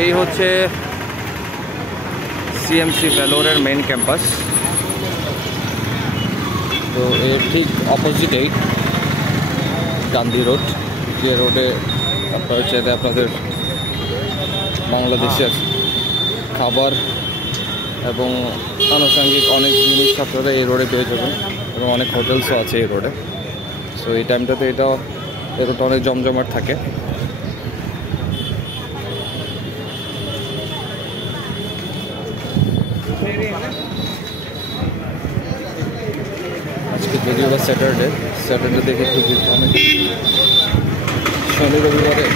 এই হচ্ছে CMC ভেলোরের main campus. তো এর ঠিক অপোজিটেই গান্ধী রোড, যে রোডে আপনারা চাইলে আপনাদের বাংলাদেশের খাবার এবং আনুষঙ্গিক অনেক জিনিস আপনারা এই রোডে পেয়ে যাবেন, এবং অনেক হোটেলসও আছে এই রোডে। সো এই টাইমটাতে এই রোডটা অনেক জমজমাট থাকে। আজকে যদিও বা স্যাটারডে দেখে একটু ভিড়, অনেক শনি রবিবারে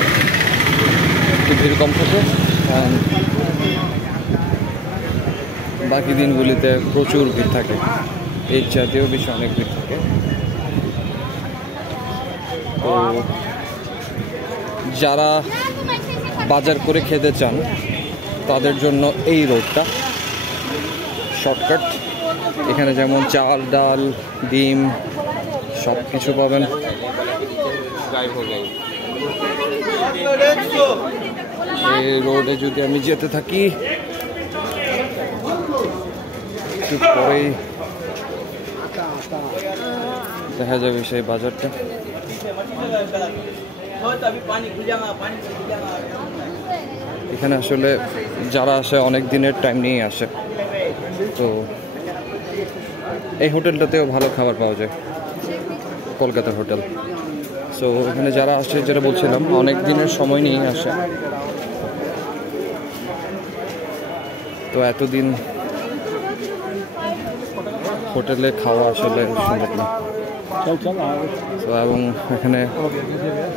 একটু ভিড় কম থাকে, বাকি দিনগুলিতে প্রচুর ভিড় থাকে, এই জাতীয় বিষয়ে অনেক ভিড় থাকে। তো যারা বাজার করে খেতে চান তাদের জন্য এই রোডটা শর্টকাট। এখানে যেমন চাল, ডাল, ডিম সব কিছু পাবেন। এই রোডে যদি আমি যেতে থাকি একটু পরেই দেখা যাবে সেই বাজারটা। এখানে আসলে যারা আসে অনেক দিনের টাইম নিয়ে আসে। তো এই হোটেলটাতেও ভালো খাবার পাওয়া যায়, কলকাতার হোটেল। সো এখানে যারা আসে, যেটা বলছিলাম, অনেক দিনের সময় নিয়ে আসে। তো এতদিন হোটেলে খাওয়া আসলে সম্ভব না। তো এবং এখানে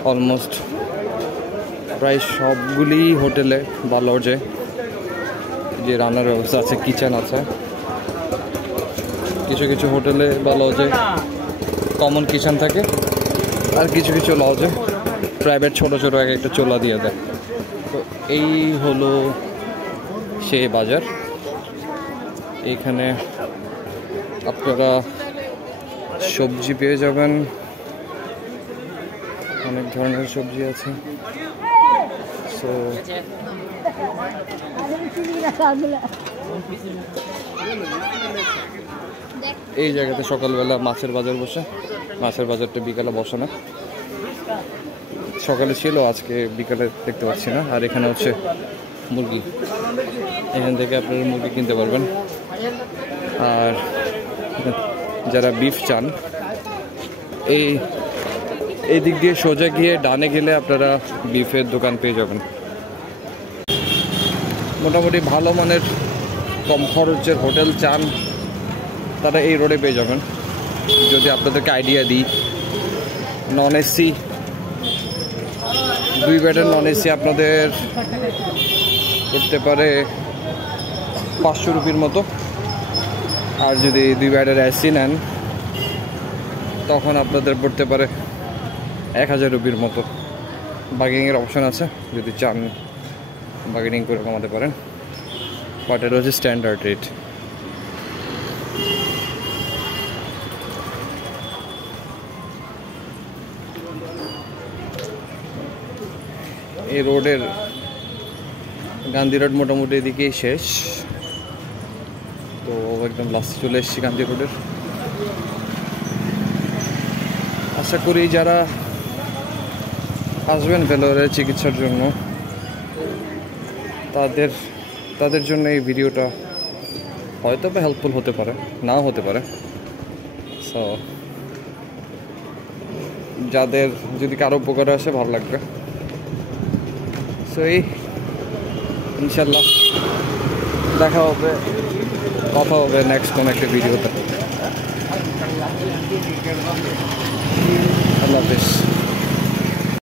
অলমোস্ট প্রায় সবগুলি হোটেলে বা লজে যে রান্নার ব্যবস্থা আছে, কিচেন আছে। কিছু কিছু হোটেলে বা লজে কমন কিচেন থাকে, আর কিছু কিছু লজে প্রাইভেট ছোটো ছোটো একটা চোলা দিয়ে দেয়। তো এই হলো সেই বাজার। এইখানে আপনারা সবজি পেয়ে যাবেন, অনেক ধরনের সবজি আছে। সো এই জায়গাতে সকালবেলা মাছের বাজার বসে। মাছের বাজারটা বিকালে বসে না, সকালে ছিল, আজকে বিকালে দেখতে পাচ্ছি না। আর এখানে হচ্ছে মুরগি, এখান থেকে আপনারা মুরগি কিনতে পারবেন। আর যারা বিফ চান, এই দিক দিয়ে সোজা গিয়ে ডানে গেলে আপনারা বিফের দোকান পেয়ে যাবেন। মোটামুটি ভালো মানের কম খরচের হোটেল চান তারা এই রোডে পেয়ে যাবেন। যদি আপনাদেরকে আইডিয়া দিই, নন এসি 2 বেডের নন এসি আপনাদের করতে পারে 500 রুপির মতো। আর যদি 2 বেডের এসি নেন তখন আপনাদের পড়তে পারে 1000 রুপির মতো। বার্গেনিংয়ের অপশন আছে, যদি চান বার্গেনিং করে কমাতে পারেন, বাট এটা হচ্ছে স্ট্যান্ডার্ড রেট। এই রোডের গান্ধী রোড মোটামুটি এদিকেই শেষ। তো একদম লাস্টে চলে এসেছি গান্ধী রোডের। আশা করি যারা আসবেন ভেলোরে চিকিৎসার জন্য তাদের জন্য এই ভিডিওটা হয়তো বা হেল্পফুল হতে পারে, নাও হতে পারে। সো যাদের যদি কারো উপকারে আসে ভালো লাগবে। সো এই ইনশাল্লাহ দেখা হবে, কথা হবে নেক্সট কোনো একটা ভিডিওতে। আল্লাহ হাফেজ।